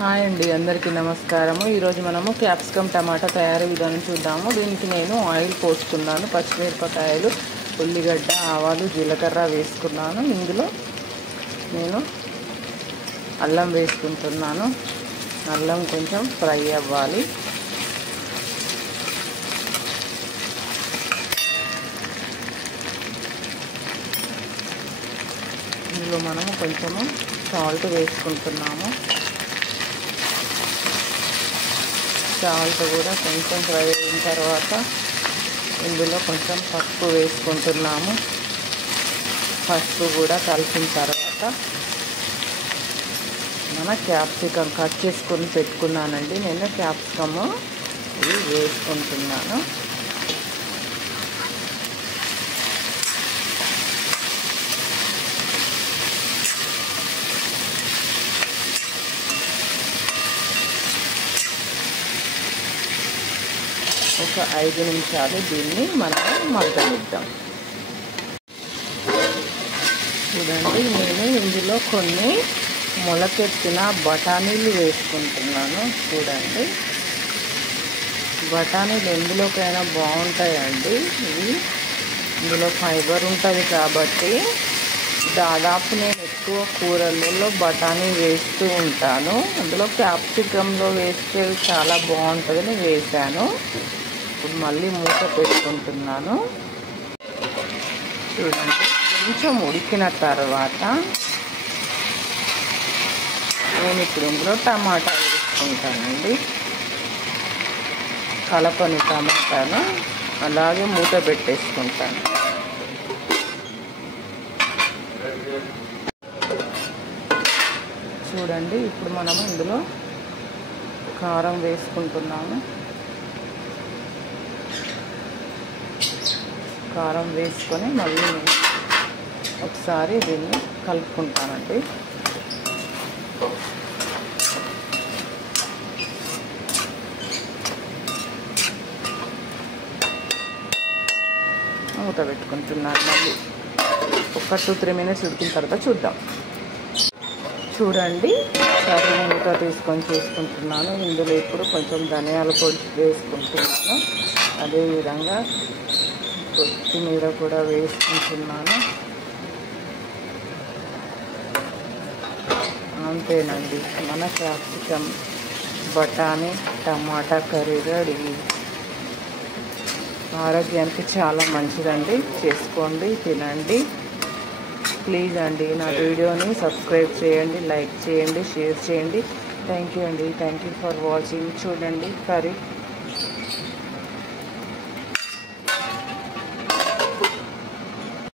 Hi అండి, అందరికీ నమస్కారము. ఈరోజు మనము క్యాప్సికమ్ టమాటా తయారీ విధానం చూద్దాము. దీనికి నేను ఆయిల్ పోసుకున్నాను, పచ్చిమిరపకాయలు, ఉల్లిగడ్డ, ఆవాలు, జీలకర్ర వేసుకున్నాను. ఇందులో నేను అల్లం వేసుకుంటున్నాను. అల్లం కొంచెం ఫ్రై అవ్వాలి. ఇందులో మనము కొంచెము సాల్ట్ వేసుకుంటున్నాము. సాల్ట్ కూడా కొంచెం ఫ్రై అయిన తర్వాత ఇందులో కొంచెం పసుపు వేసుకుంటున్నాము. పసుపు కూడా కలిపిన తర్వాత మన క్యాప్సికమ్ కట్ చేసుకొని పెట్టుకున్నానండి. నేను క్యాప్సికము ఇది వేసుకుంటున్నాను. ఒక 5 నిమిషాలు దీన్ని మనం మగ్గనిద్దాం. చూడండి, నేను ఇందులో కొన్ని మొలకెత్తిన బఠానీలు వేసుకుంటున్నాను. చూడండి, బఠానీలు ఎందులోకైనా బాగుంటాయండి. ఇవి ఇందులో ఫైబర్ ఉంటుంది కాబట్టి దాదాపు నేను ఎక్కువ కూరలలో బఠానీ వేస్తూ ఉంటాను. అందులో క్యాప్సికంలో వేస్తే చాలా బాగుంటుందని వేసాను. ఇప్పుడు మళ్ళీ మూత పెట్టుకుంటున్నాను. చూడండి, కొంచెం ఉడికిన తర్వాత నేను ఇప్పుడు ఇందులో టమాటా వేసుకుంటానండి. కలపని టమాటాను అలాగే మూత పెట్టేసుకుంటాను. చూడండి, ఇప్పుడు మనము ఇందులో కారం వేసుకుంటున్నాము. కారం వేసుకొని మళ్ళీ నేను ఒకసారి దీన్ని కలుపుకుంటానండి. మూత పెట్టుకుంటున్నాను. మళ్ళీ ఒక 2-3 మినిట్స్ ఉడికిన తర్వాత చూద్దాం. చూడండి, సరే మూత తీసుకొని చూసుకుంటున్నాను. ఇందులో ఇప్పుడు కొంచెం ధనియాల పొడి వేసుకుంటున్నాను. అదేవిధంగా కొత్తిమీర కూడా వేసుకుంటున్నాను. అంతేనండి, మన క్యాప్సికమ్ బఠానీ టమాటా కర్రీ రెడీ. ఆరోగ్యానికి చాలా మంచిదండి. చేసుకోండి, తినండి. ప్లీజ్ అండి, నా వీడియోని సబ్స్క్రైబ్ చేయండి, లైక్ చేయండి, షేర్ చేయండి. థ్యాంక్ యూ అండి. Thank you for watching. చూడండి కర్రీ